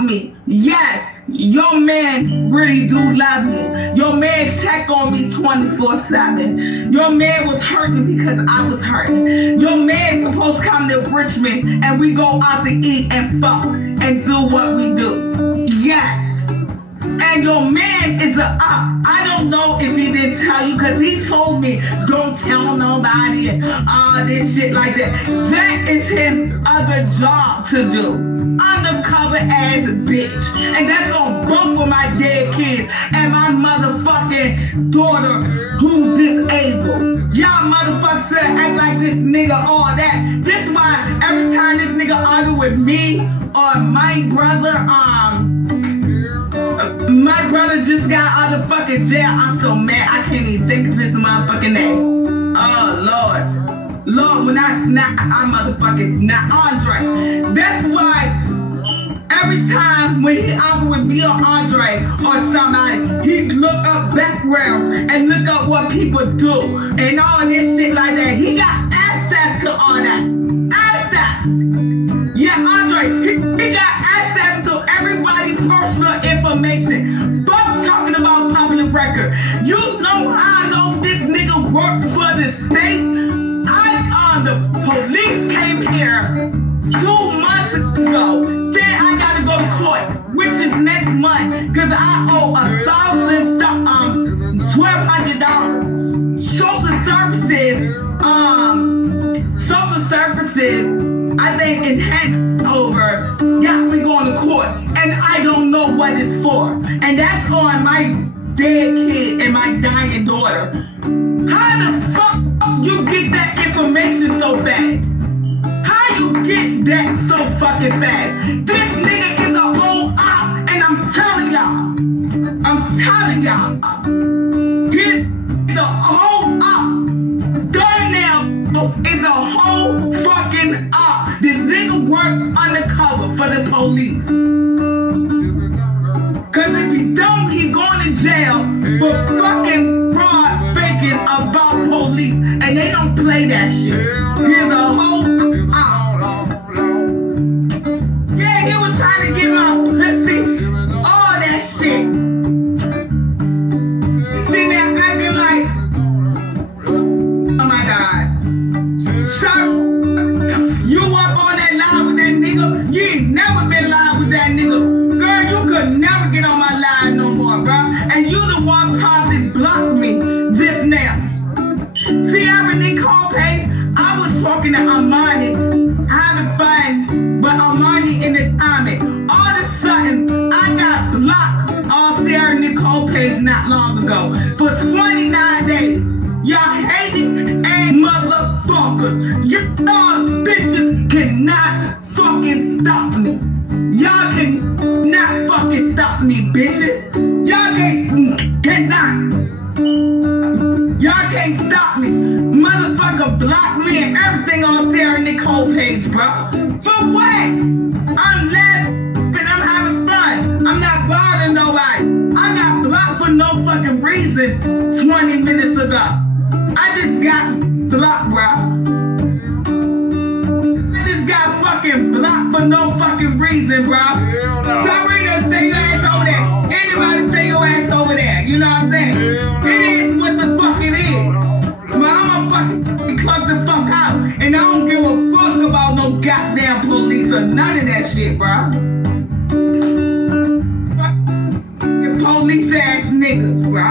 me. Yes, your man really do love me. Your man check on me 24/7. Your man was hurting because I was hurting. Your man supposed to come to Richmond and we go out to eat and fuck and do what we do. Yes. And your man is a up. I don't know if he didn't tell you, because he told me don't tell nobody and all this shit like that. That is his other job to do. Undercover ass bitch. And that's on both of my dead kids and my motherfucking daughter who's disabled. Y'all motherfuckers act like this nigga all that. This why every time this nigga argue with me or my brother, my brother just got out of fucking jail. I'm so mad I can't even think of his motherfucking name. Oh Lord. Lord, when I snap, I motherfucking snap. Andre. That's why every time when he argue with me or Andre or somebody, he look up background and look up what people do and all this shit like that. He got access to all that. Access. Yeah, Andre, he got access to everybody's personal information. Fuck talking about public record. You know how I know this nigga worked for the state? The police came here 2 months ago, said I gotta go to court, which is next month, because I owe $1,200. Social services, I think in handover, got me going to court, and I don't know what it's for. And that's on my dead kid and my dying daughter. How the fuck you get that information so fast? How you get that so fucking fast? This nigga is a whole op, and I'm telling y'all, he's the whole op. Darnell is a whole fucking op. This nigga worked undercover for the police. Cause if he don't, he going to jail for fucking fraud faking about police. And they don't play that shit. Here's a whole yeah, he was trying to get my pussy. All that shit. See that acting like, oh my God. Sir, you up on that line with that nigga? You ain't never been live with that nigga. Girl, you could never get on my line no more, bro. And you the one probably blocked me just now. See, I really call page. I was talking to Armani, having fun, but Armani in the comment. All of a sudden, I got blocked off Sarah Nicole page not long ago for 29 days. Y'all hating ass motherfucker. Y'all bitches cannot fucking stop me. Y'all cannot fucking stop me, bitches. Y'all cannot. Y'all can't stop me. Motherfucker block me and everything on Sarah Nicole page, bro. For what? I'm laughing, I'm having fun. I'm not bothering nobody. I got blocked for no fucking reason 20 minutes ago. I just got blocked, bro. I just got fucking blocked for no fucking reason, bro. Sabrina, stay your ass over there. Anybody stay your ass over there. You know what I'm saying? It is what the fuck it is. But I'm gonna fucking cut the fuck out. And I don't give a fuck about no goddamn police or none of that shit, bro. Police ass niggas, bro.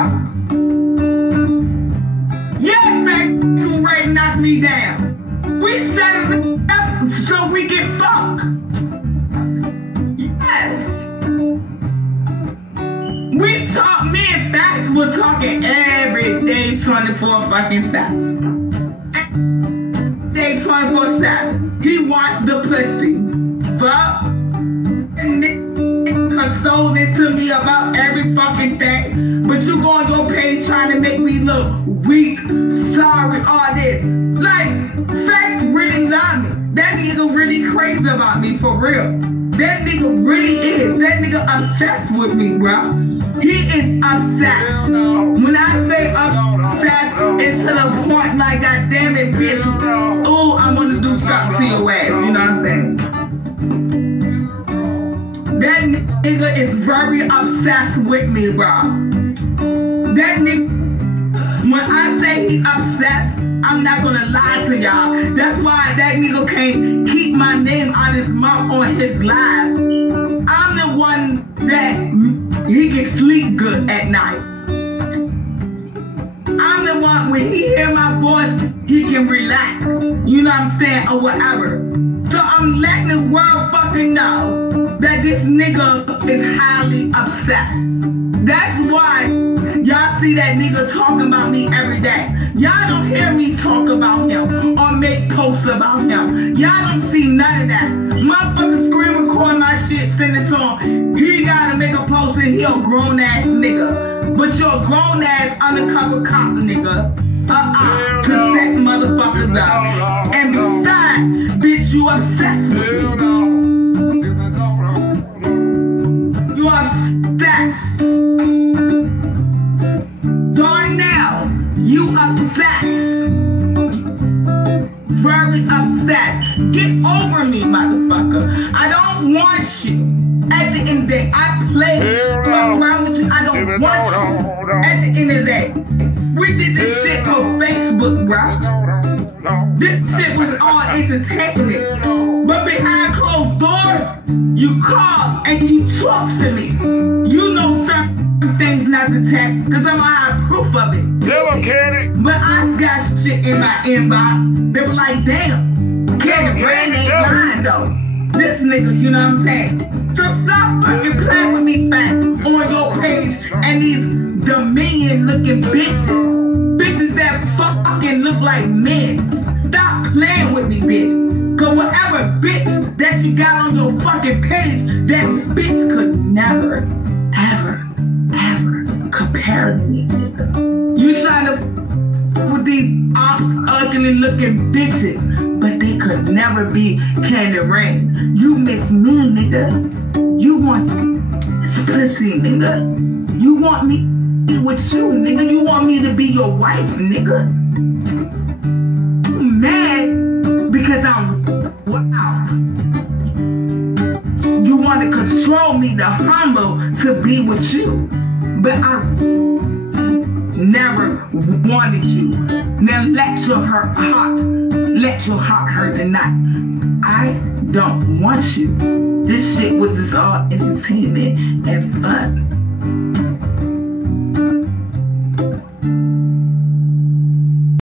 Yes, man, you ready to knock me down. We set it up so we can fuck. Yes. We talk, me and Facts were talking every day 24 fucking 7. Day 24/7. He wants the pussy. Fuck. And consoling to me about every fucking thing. But you go on your page trying to make me look weak, sorry, all this. Like, Facts really love me. That nigga really crazy about me, for real. That nigga really is. That nigga obsessed with me, bro. He is obsessed. When I say obsessed, it's to the point like, God damn it, bitch. Ooh, I want to do something to your ass. You know what I'm saying? That nigga is very obsessed with me, bro. That nigga, when I say he obsessed, I'm not gonna lie to y'all. That's why that nigga can't keep my name out his mouth on his live. I'm the one that he can sleep good at night. I'm the one, when he hear my voice, he can relax. You know what I'm saying? Or whatever. So I'm letting the world fucking know that this nigga is highly obsessed. That's why y'all see that nigga talking about me every day. Y'all don't hear me talk about him or make posts about him. Y'all don't see none of that. Motherfucker screen record my shit, send it to him. He gotta make a post and he a grown ass nigga. But you're a grown ass undercover cop nigga. To set motherfuckers up. And besides, bitch, you obsessed with me. You obsessed. Darnell, you obsessed. Very obsessed. Get over me, motherfucker. I don't want you. At the end of the day, I play around with you. I don't want you. At the end of the day, we did this shit on Facebook, bro. This shit was all entertainment. But behind closed doors, you call and you talk to me. You know certain things not to text, because I'm gonna have proof of it. Tell him, Candy. But I got shit in my inbox. They were like, damn, Candy Brand ain't lying though. This nigga, you know what I'm saying? So stop fucking playing with me, fat, on your page and these Dominion looking bitches. Bitches that fucking look like men. Stop playing with me, bitch. Cause whatever bitch that you got on your fucking page, that bitch could never, ever, ever compare to me, nigga. You trying to with these ugly looking bitches, but they could never be Candy Rain. You miss me, nigga. You want this pussy, nigga. You want me with you, nigga. You want me to be your wife, nigga. You mad because I'm wow. You want to control me, the humble, to be with you. But I never wanted you. Now let your heart hurt tonight. I don't want you. This shit was just all entertainment and fun.